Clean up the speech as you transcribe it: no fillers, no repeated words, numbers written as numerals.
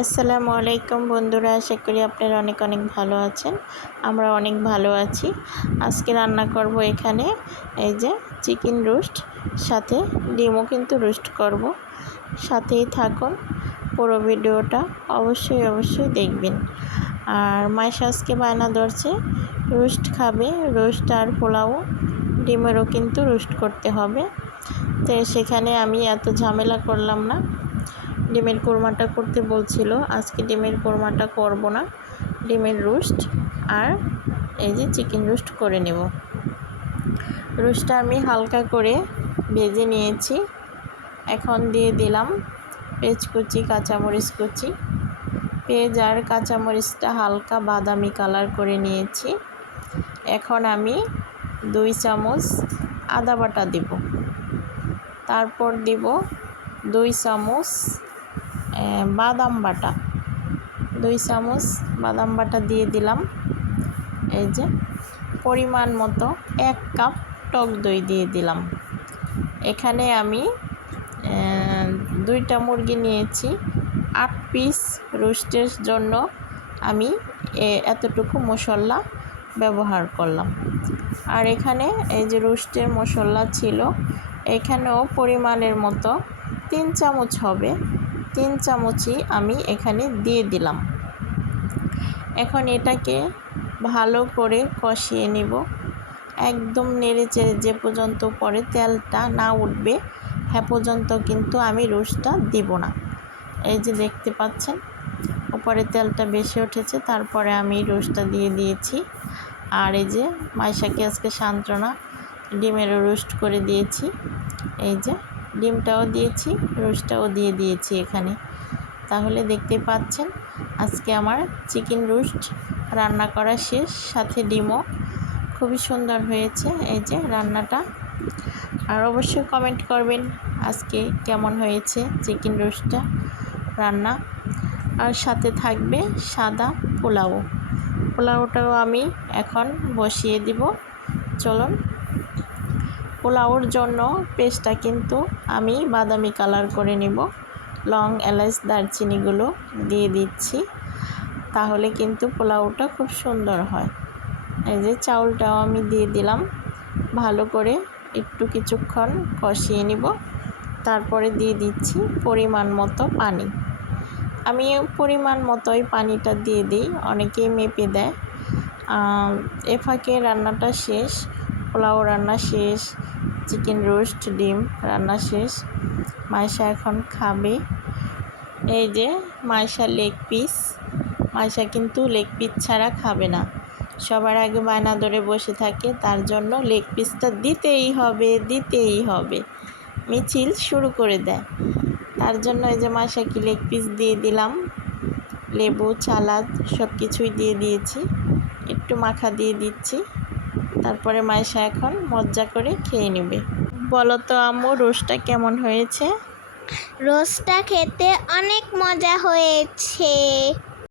আসসালামু আলাইকুম বন্ধুরা, আশা করি আপনারা অনেক অনেক ভালো আছেন। আমরা অনেক ভালো আছি। আজকে রান্না করব এখানে এই যে চিকেন রোস্ট, সাথে ডিমও কিন্তু রোস্ট করব। সাথেই থাকুন, পুরো ভিডিওটা অবশ্যই দেখবেন। আর মাইশা আজকে বায়না ধরছে রোস্ট খাবে, রোস্ট আর পোলাও, ডিমেরও কিন্তু রোস্ট করতে হবে। তো সেখানে আমি এত ঝামেলা করলাম না, ডিমের কোরমাটা করতে বলছিল। আজকে ডিমের কোরমাটা করব না, ডিমের রোস্ট আর এই যে চিকেন রোস্ট করে নেব। রোস্টটা আমি হালকা করে ভেজে নিয়েছি। এখন দিয়ে দিলাম পেঁয়াজ কুচি, কাঁচামরিচ কুচি। পেঁয়াজ আর কাঁচামরিচটা হালকা বাদামি কালার করে নিয়েছি। এখন আমি 2 চামচ আদা বাটা দেব, তারপর দেব 2 চামচ বাদাম বাটা, 2 চামচ বাদাম বাটা দিয়ে দিলাম। এই যে পরিমাণ মতো 1 কাপ টক দই দিয়ে দিলাম। এখানে আমি 2টা মুরগি নিয়েছি, 8 পিস রোস্টের জন্য আমি এতটুকু মশলা ব্যবহার করলাম। আর এখানে এই যে রোস্টের মশলা ছিল, এখানেও পরিমাণের মতো 3 চামচ হবে, 3 চামচই আমি এখানে দিয়ে দিলাম। এখন এটাকে ভালো করে কষিয়ে নেব, একদম নেড়ে চেড়ে যে পর্যন্ত পরে তেলটা না উঠবে হ্যাঁ পর্যন্ত কিন্তু আমি রোস্টটা দেব না। এই যে দেখতে পাচ্ছেন উপরে তেলটা বেশি উঠেছে, তারপরে আমি রোস্টটা দিয়ে দিয়েছি। আর এই যে মাইশাকে আজকে সান্ত্বনা, ডিমেরও রোস্ট করে দিয়েছি। এই যে ডিমটাও দিয়েছি, রোস্টটাও দিয়ে দিয়েছি এখানে। তাহলে দেখতে পাচ্ছেন আজকে আমার চিকেন রোস্ট রান্না করা শেষ, সাথে ডিমও। খুবই সুন্দর হয়েছে এই যে রান্নাটা। আর অবশ্যই কমেন্ট করবেন আজকে কেমন হয়েছে চিকেন রোস্টটা রান্না। আর সাথে থাকবে সাদা পোলাও, পোলাওটাও আমি এখন বসিয়ে দিব। চলুন, পোলাওর জন্য পেস্টটা কিন্তু আমি বাদামি কালার করে নেব। লং, এলাচ, দারচিনিগুলো দিয়ে দিচ্ছি, তাহলে কিন্তু পোলাওটা খুব সুন্দর হয়। এই যে চাউলটাও আমি দিয়ে দিলাম, ভালো করে একটু কিছুক্ষণ কষিয়ে নিব। তারপরে দিয়ে দিচ্ছি পরিমাণ মতো পানি। আমি পরিমাণ মতোই পানিটা দিয়ে দিই, অনেকেই মেপে দেয়। এ ফাঁকে রান্নাটা শেষ, পোলাও রান্না শেষ, চিকেন রোস্ট, ডিম রান্না শেষ। মাইশা এখন খাবে। এই যে মাইশা লেগ পিস, মাইশা কিন্তু লেগ পিস ছাড়া খাবে না, সবার আগে বায়না ধরে বসে থাকে, তার জন্য লেগ পিসটা দিতেই হবে, মিছিল শুরু করে দেয়। তার জন্য এই যে মাইশাকে লেগ পিস দিয়ে দিলাম, লেবু, সালাদ সব কিছুই দিয়ে দিয়েছি, একটু মাখা দিয়ে দিচ্ছি। তারপরে মাইশা এখন মজা করে খেয়ে নেবে। বলো তো আম্মু, রোস্টটা কেমন হয়েছে? রোস্টটা খেতে অনেক মজা হয়েছে।